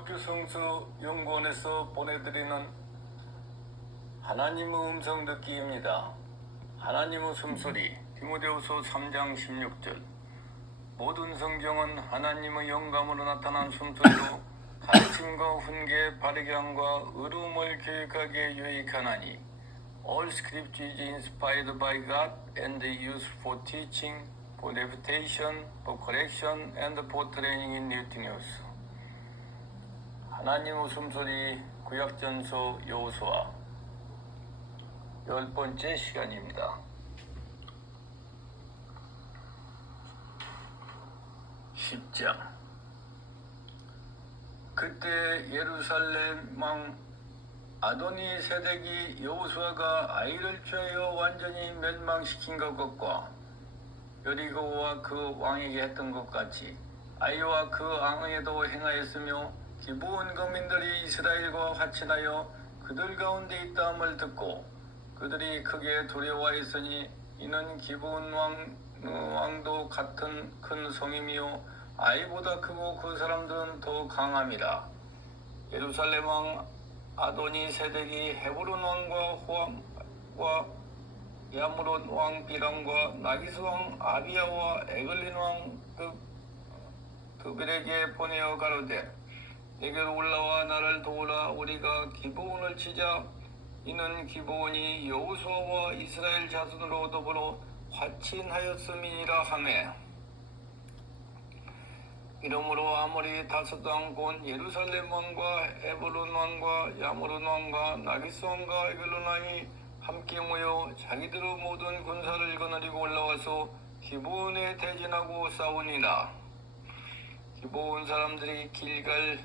기독교 성서 연구원에서 보내드리는 하나님의 음성 듣기입니다. 하나님의 숨소리 디모데후서 3장 16절 모든 성경은 하나님의 영감으로 나타난 숨소리로 가르침과 훈계, 바르게 함과 의로움을 교육하기에 유익하나니 All scripture is inspired by God and used for teaching, for reputation, for correction, and for training in righteousness. 하나님 웃음소리 구약전서 여호수아 열 번째 시간입니다. 10장 그때 예루살렘 왕 아도니 세덱이 여호수아가 아이를 취하여 완전히 멸망시킨 것과 여리고와 그 왕에게 했던 것 같이 아이와 그 왕에도 행하였으며 기브온 거민들이 이스라엘과 화친하여 그들 가운데 있다함을 듣고 그들이 크게 두려워하였으니 이는 기브온 왕, 왕도 같은 큰 성임이요 아이보다 크고 그 사람들은 더 강함이라. 예루살렘 왕 아도니 세덱이 헤브론 왕과 호암과 야무롯 왕 비람과 나기스 왕 아비야와 에글린 왕 그, 그들에게 보내어 가로되 내게로 올라와 나를 도우라. 우리가 기브온을 치자. 이는 기브온이 여호수아와 이스라엘 자손으로 더불어 화친하였음이니라 하매. 이러므로 아무리 다섯 왕곧 예루살렘 왕과 에브론 왕과 야무론 왕과 나기스 왕과 에글론 왕이 함께 모여 자기들의 모든 군사를 거느리고 올라와서 기브온에 대진하고 싸우니라. 기브온 사람들이 길갈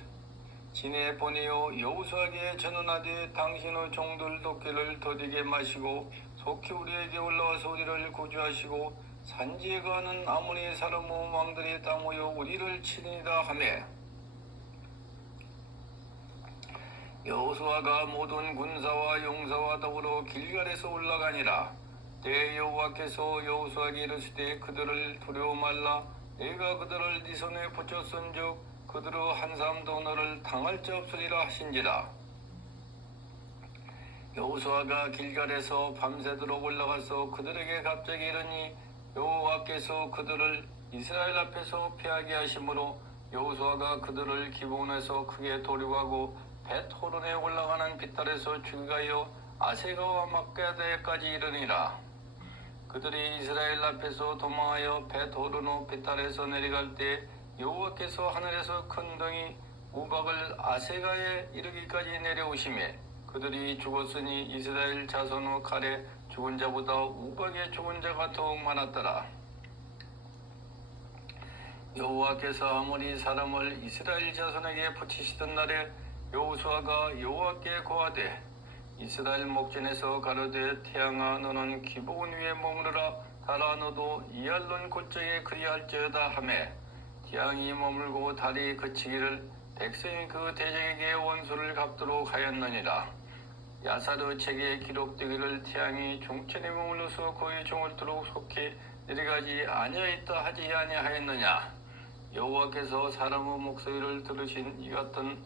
진에 보내어 여호수아에게 전언하되 당신의 종들 도끼를 더디게 마시고 속히 우리에게 올라와서 우리를 구주하시고 산지에 가는 아무리 사람 왕들이 다 모여 우리를 치니라 하매. 여호수아가 모든 군사와 용사와 더불어 길갈에서 올라가니라. 대 여호와께서 여호수아에게 이르시되 그들을 두려워 말라. 내가 그들을 네 손에 붙였은즉 그들의 한 사람도 너를 당할 자 없으리라 하신지라. 여호수아가 길갈에서 밤새도록 올라가서 그들에게 갑자기 이르니 여호와께서 그들을 이스라엘 앞에서 피하게 하심으로 여호수아가 그들을 기본에서 크게 도륙하고 벳호론에 올라가는 빗달에서 죽이가여 아세가와 막가대까지 이르니라. 그들이 이스라엘 앞에서 도망하여 벳호르노 빗달에서 내려갈 때 여호와께서 하늘에서 큰 등이 우박을 아세가에 이르기까지 내려오시매 그들이 죽었으니 이스라엘 자손의 칼에 죽은 자보다 우박에 죽은 자가 더욱 많았더라. 여호와께서 아무리 사람을 이스라엘 자손에게 붙이시던 날에 여호수아가 여호와께 고하되 이스라엘 목전에서 가로되 태양아 너는 기복은 위에 머무르라 달아 너도 이알론 골짜기에 그리할지어다 하매 태양이 머물고 달이 그치기를 백성이 그 대적에게 원수를 갚도록 하였느니라. 야사르 책에 기록되기를 태양이 종천에 머물러서 그의 종을 두록 속히 내려가지 아니하였다 하지 아니하였느냐? 여호와께서 사람의 목소리를 들으신 이 같은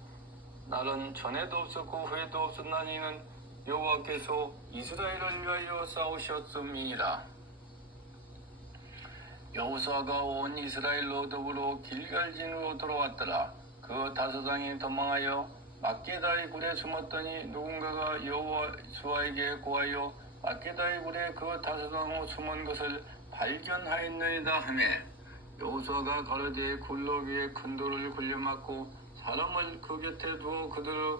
날은 전에도 없었고 후에도 없었나니는 여호와께서 이스라엘을 위하여 싸우셨음이니라 여호수아가 온 이스라엘로 더불어 길갈진으로 돌아왔더라. 그 다섯 왕이 도망하여 막게다의 굴에 숨었더니 누군가가 여호수아에게 고하여 막게다의 굴에 그 왕이 숨은 것을 발견하였느니라 하매. 여호수아가 가로되 굴로 위에 큰 돌을 굴려막고 사람을 그 곁에 두어 그들을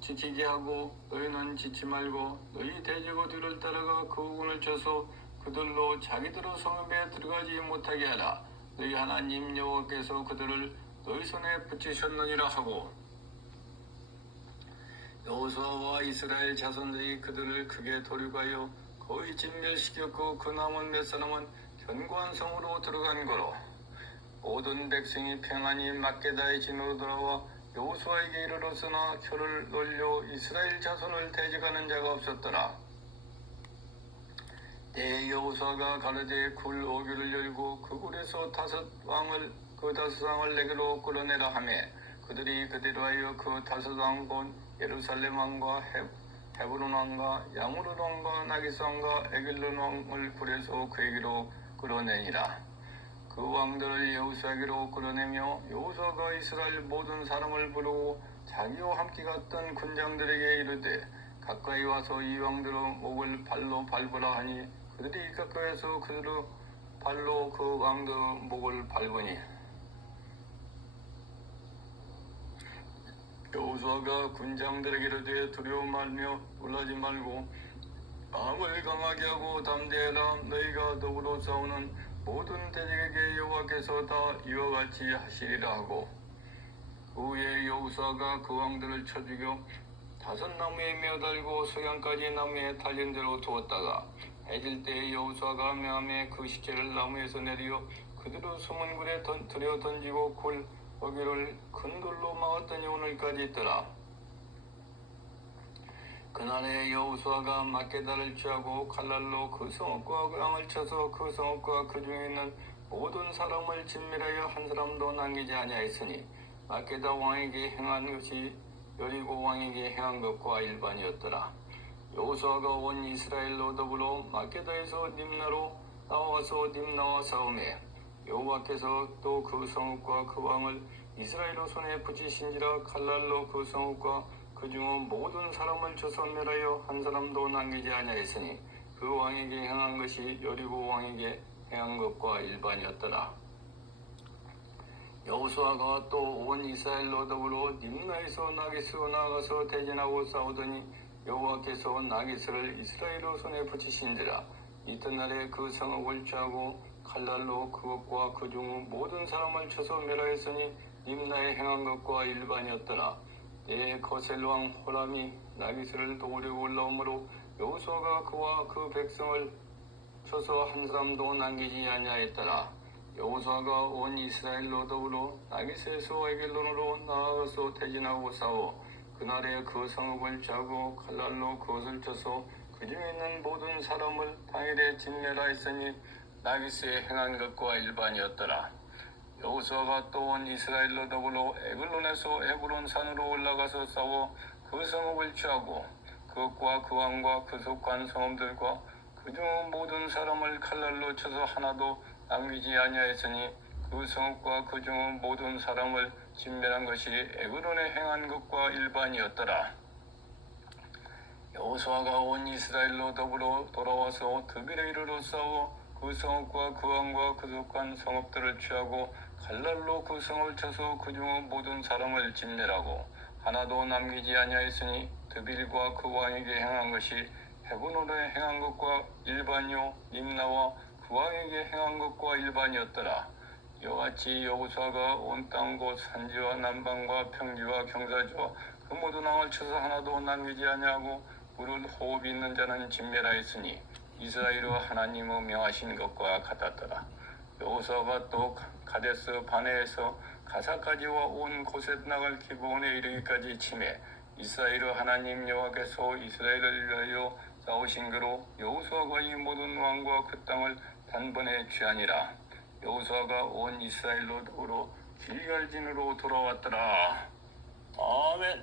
지키게 하고 너희는 지치 말고 너희 대적의 뒤를 따라가 그 군을 쳐서 그들로 자기들의 성읍에 들어가지 못하게 하라. 너희 하나님 여호와께서 그들을 너희 손에 붙이셨느니라 하고. 여호수아와 이스라엘 자손들이 그들을 크게 도륙하여 거의 진멸시켰고 그 남은 몇 사람은 견고한 성으로 들어간 거로. 모든 백성이 평안히 막게다의 진으로 돌아와 여호수아에게 이르렀으나 혀를 놀려 이스라엘 자손을 대적하는 자가 없었더라. 때 여호수아가 가르되 굴 오기를 열고 그 굴에서 다섯 왕을 그 다섯 왕을 내게로 끌어내라 하매 그들이 그대로 하여 그 다섯 왕곧 예루살렘 왕과 헤, 헤브론 왕과 야무르 왕과 나기스 왕과 에길론 왕을 굴에서 그에게로 끌어내니라. 그 왕들을 여호수아에게로 끌어내며 여호수아가 이스라엘 모든 사람을 부르고 자기와 함께 갔던 군장들에게 이르되 가까이 와서 이 왕들의 목을 발로 밟으라 하니 그들이 가까이서 그들의 발로 그 왕들의 목을 밟으니 여호수아가 군장들에게 이르되 두려워 말며 놀라지 말고 마음을 강하게 하고 담대해라. 너희가 더불어 싸우는 모든 대적에게 여호와께서 다 이와 같이 하시리라 하고 그 후에 여호수아가 그 왕들을 쳐 죽여 다섯 나무에 매달고 서양까지 나무에 달린 대로 두었다가 해질 때 여호수아가 명함에 그 시체를 나무에서 내려 그대로 숨은 굴에 던, 들여 던지고 굴 거기를 큰 돌로 막았더니 오늘까지 있더라. 그날에 여호수아가 막게다를 취하고 칼날로 그 성읍과 그 왕을 쳐서 그 성읍과 그 중에 있는 모든 사람을 진멸하여 한 사람도 남기지 아니하였으니 막게다 왕에게 행한 것이 여리고 왕에게 행한 것과 일반이었더라. 여호수아가 온 이스라엘로 더불어 막게다에서 림나로 나와서 림나와 싸움에 여호와께서 또 그 성읍과 그 왕을 이스라엘 손에 붙이신지라 칼날로 그 성읍과 그중 모든 사람을 쳐서 멸하여 한 사람도 남기지 아니하였으니 그 왕에게 행한 것이 여리고 왕에게 행한 것과 일반이었더라. 여호수아가 또 온 이스라엘로 더불어 님나에서 나기스로 나가서 대진하고 싸우더니 여호와께서 나기스를 이스라엘 손에 붙이신지라 이튿날에 그 성읍을 취하고 칼날로 그것과 그 중 모든 사람을 쳐서 멸하였으니 님나에 행한 것과 일반이었더라. 때 거셀 왕 호람이 나기스를 도우려고 올라오므로 여호수아가 그와 그 백성을 쳐서 한 사람도 남기지 아니하였더라. 여호수아가 온 이스라엘로 더불어 나기스에서 에겔론으로 나아가서 대진하고 싸워 그날에 그 성읍을 짜고 칼날로 그것을 쳐서 그 중에 있는 모든 사람을 당일에 진멸하였으니 나기스에 행한 것과 일반이었더라. 여호수아가 또 온 이스라엘로 더불어 에글론에서 에브론 산으로 올라가서 싸워 그 성읍을 취하고 그것과 그 왕과 그 속한 성읍들과 그중 모든 사람을 칼날로 쳐서 하나도 남기지 아니하였으니 그 성읍과 그중 모든 사람을 진멸한 것이 에그론에 행한 것과 일반이었더라. 여호수아가 온 이스라엘로 더불어 돌아와서 드빌에 이르러 싸워 그 성읍과 그 왕과 그 속한 성읍들을 취하고 칼날로 그 성을 쳐서 그중 모든 사람을 진멸하고 하나도 남기지 아니하였으니 드빌과 그 왕에게 행한 것이 헤브론에 행한 것과 일반이요 님나와 그 왕에게 행한 것과 일반이었더라. 이와같이 여호수아가 온땅곧 산지와 남방과 평지와 경사지와 그 모든 왕을 쳐서 하나도 남기지 아니하고 물은 호흡이 있는 자는 진멸하였으니 이스라엘의 하나님의 명하신 것과 같았더라. 여호수아가 또 가데스 바네에서 가사까지와 온 곳에 나갈 기브온에 이르기까지 침해 이스라엘의 하나님 여호와께서 이스라엘을 위하여 싸우신 그로 여호수아가 이 모든 왕과 그 땅을 단번에 취하니라. 여호수아가 온 이스라엘로 도로 길갈진으로 돌아왔더라. 아멘.